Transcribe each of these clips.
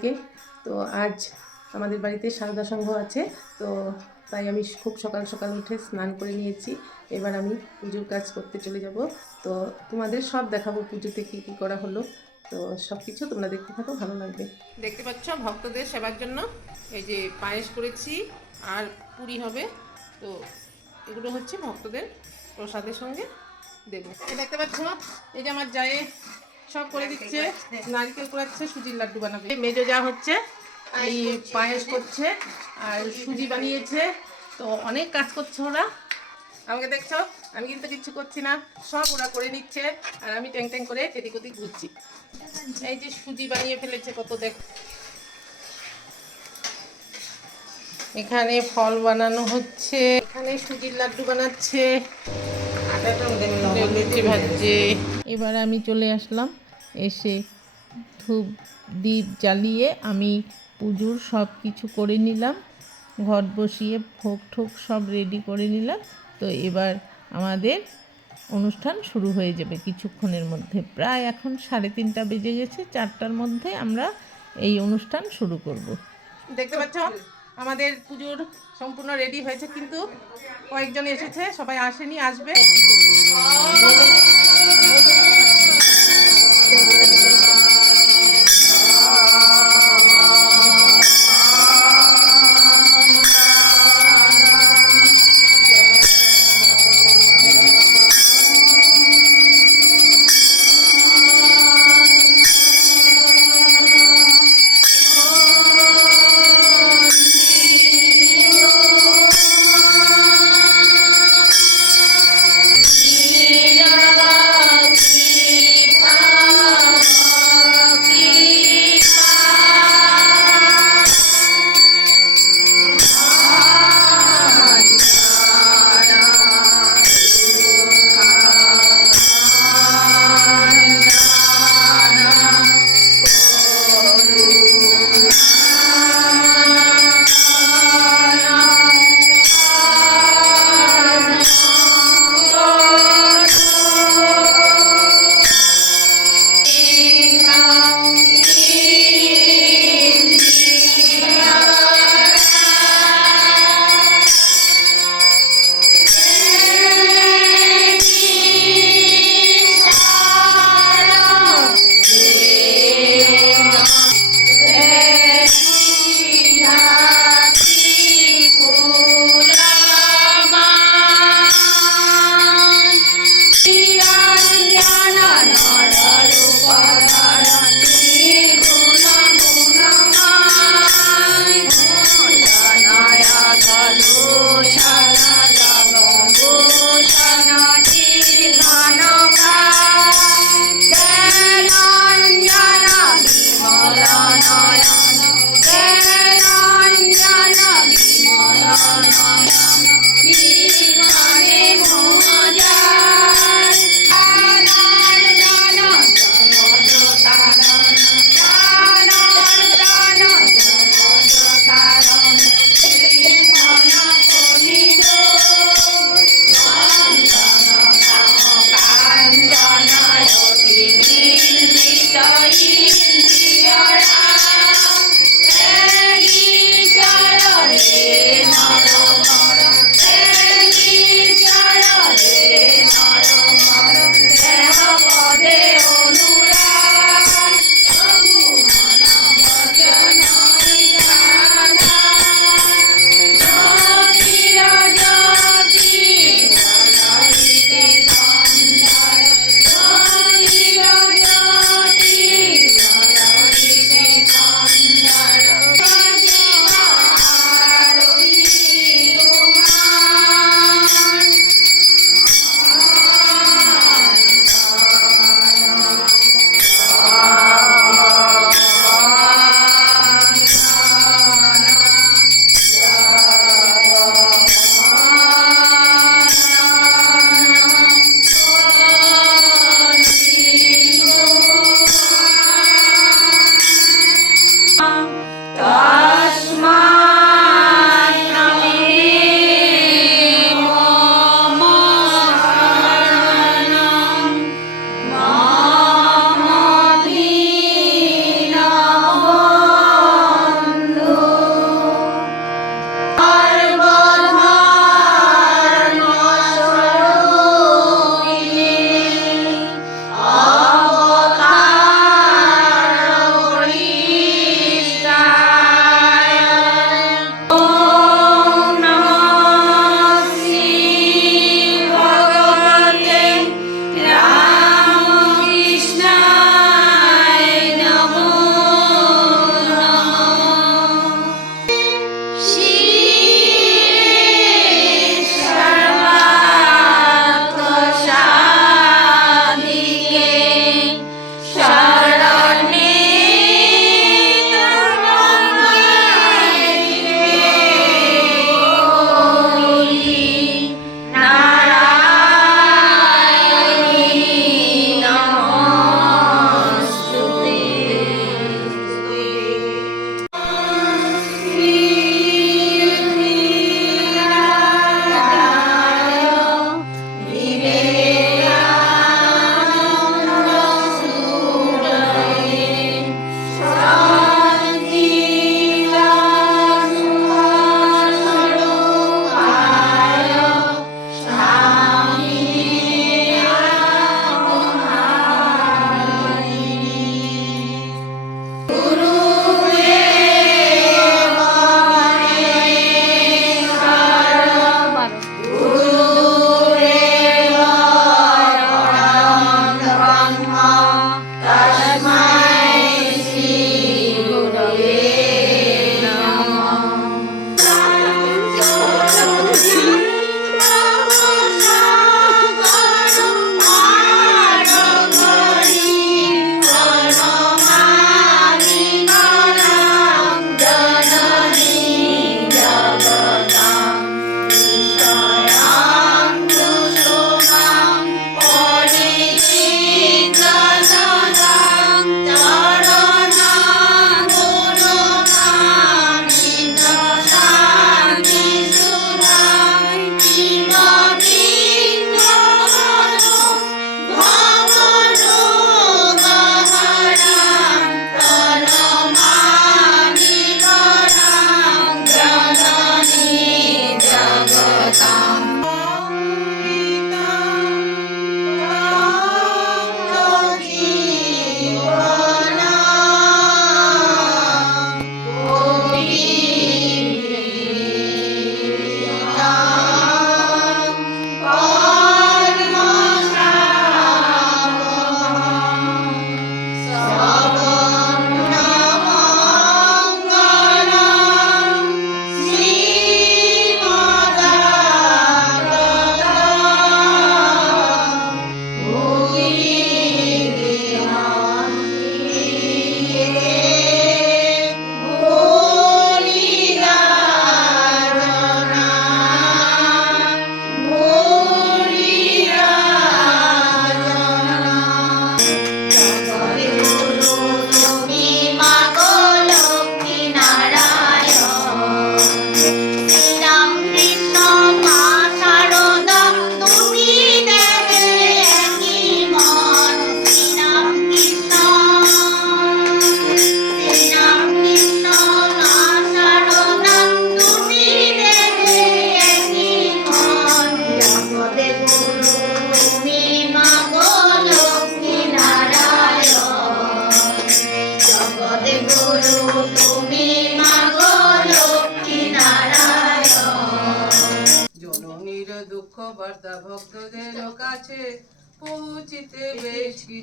সবাইকে। তো আজ আমাদের বাড়িতে সারদা সংঘ আছে, তো তাই আমি খুব সকাল সকাল উঠে স্নান করে নিয়েছি। এবার আমি পুজোর কাজ করতে চলে যাব। তো তোমাদের সব দেখাবো পুজোতে কী কী করা হলো। তো সব কিছু তোমরা দেখতে থাকো, ভালো লাগবে। দেখতে পাচ্ছ ভক্তদের সেবার জন্য এই যে পায়েস করেছি আর পুরি হবে। তো এগুলো হচ্ছে ভক্তদের প্রসাদের সঙ্গে দেব। দেখতে পাচ্ছ, এই যে আমার জায়ে সব করে দিচ্ছে নারকেল কুড়াচ্ছে সুজির লাড্ডু বানাবে। মেজো যা হচ্ছে এই পায়েস করছে আর সুজি বানিয়েছে। তো অনেক কাজ করছে ওরা। আমাকে দেখছ? আমি কিন্তু কিচ্ছু করছি না। সব ওরা করে নিচ্ছে আর আমি ট্যাং ট্যাং করে এদিক ওদিক ঘুরছি। এই যে সুজি বানিয়ে ফেলেছে কত দেখ। এখানে ফল বানানো হচ্ছে এখানে সুজির লাড্ডু বানাচ্ছে। এবার আমি চলে আসলাম, এসে ধূপ দ্বীপ জ্বালিয়ে আমি পুজোর সব কিছু করে নিলাম, ঘট বসিয়ে ভোগ ঠোক সব রেডি করে নিলাম। তো এবার আমাদের অনুষ্ঠান শুরু হয়ে যাবে কিছুক্ষণের মধ্যে। প্রায় এখন সাড়ে তিনটা বেজে গেছে, চারটার মধ্যে আমরা এই অনুষ্ঠান শুরু করব। দেখতে পাচ্ছ? আমাদের পুজোর সম্পূর্ণ রেডি হয়েছে কিন্তু কয়েকজন এসেছে সবাই আসেনি আসবে।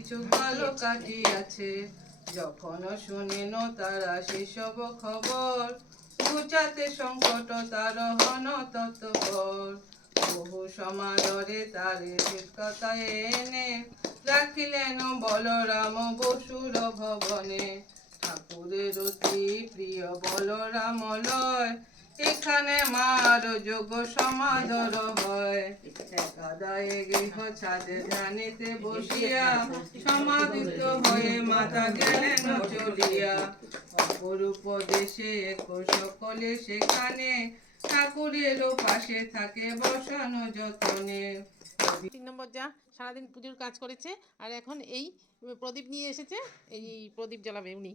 কিছু ভালো কাটিয়াছে যখন শুনিল তারা সেসব খবর ঘুচাতে সংকট তার হন তৎপর বহু সমাদরে তারে কথায় এনে রাখিলেন বলরাম বসুর ভবনে। ঠাকুরের অতি প্রিয় বলরাম লয় এখানে মার যোগ সমাদর হয়। গৃহ ছাদে বসিয়া সমাদিত হয়ে মাতা গেলেন চলিয়া অপরূপ দেশে সকলে সেখানে ঠাকুরেরও পাশে থাকে বসানো যতনে। তিন নম্বর যা, সারাদিন পুজোর কাজ করেছে, আর এখন এই প্রদীপ নিয়ে এসেছে, এই প্রদীপ জ্বালাবে উনি।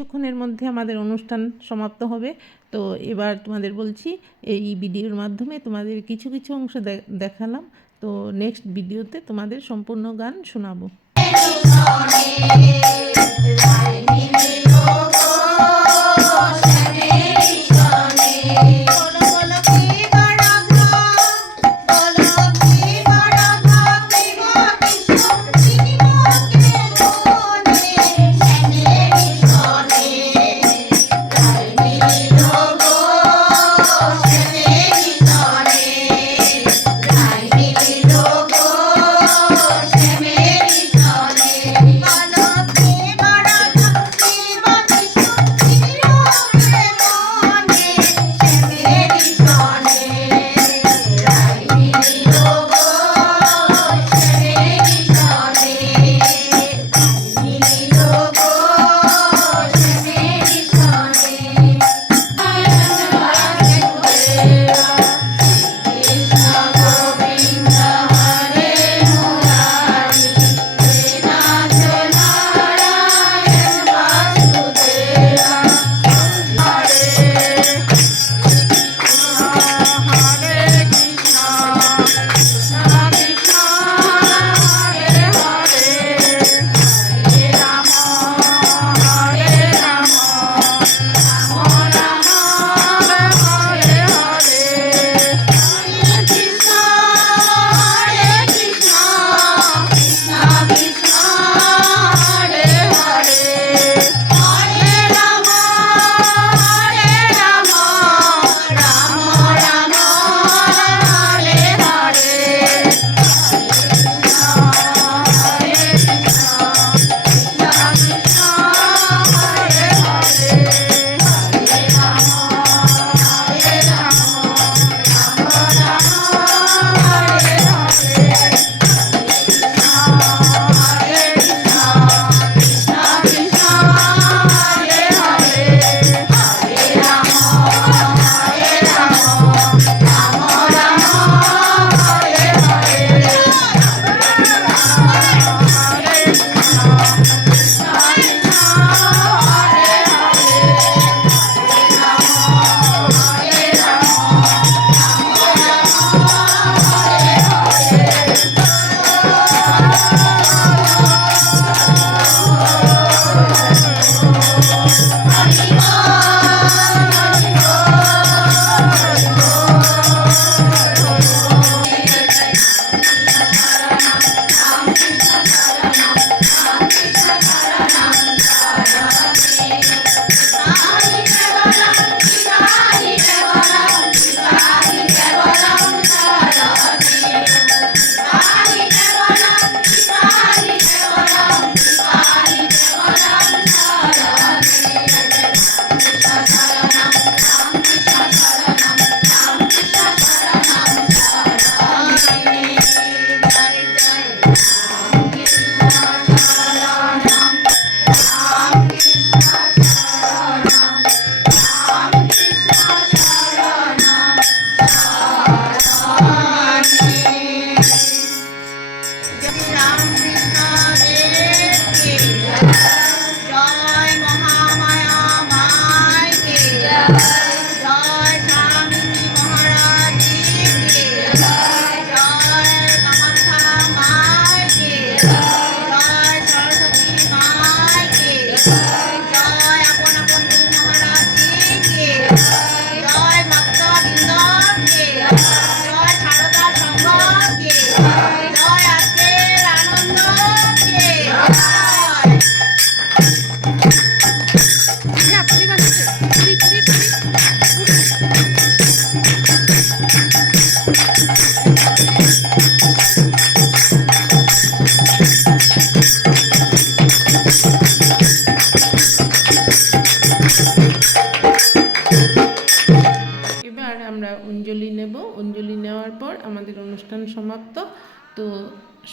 কিছুক্ষণের মধ্যে আমাদের অনুষ্ঠান সমাপ্ত হবে। তো এবার তোমাদের বলছি, এই ভিডিওর মাধ্যমে তোমাদের কিছু কিছু অংশ দেখালাম। তো নেক্সট ভিডিওতে তোমাদের সম্পূর্ণ গান শোনাবো।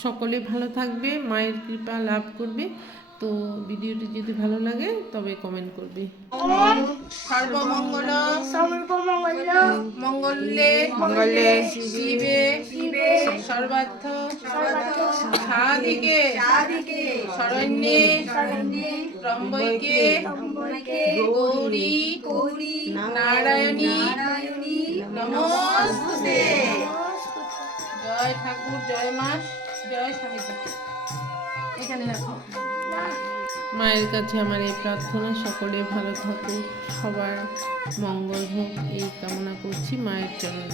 সকলে ভালো থাকবে মায়ের কৃপা লাভ করবে। তো ভিডিওটি যদি ভালো লাগে তবে কমেন্ট করবে। সর্বমঙ্গল মঙ্গলে মঙ্গলে শিবে শিবে সর্বার্থ সাধিকে শরণ্যে ত্রম্বৈকে ত্রম্বৈকে গৌরী গৌরী নারায়ণী নারায়ণী নমস্তুতে। জয় ঠাকুর জয় মা মায়ের কাছে আমার এই প্রার্থনা, সকলে ভালো থাকুক, সবার মঙ্গল হোক, এই কামনা করছি মায়ের জন্য।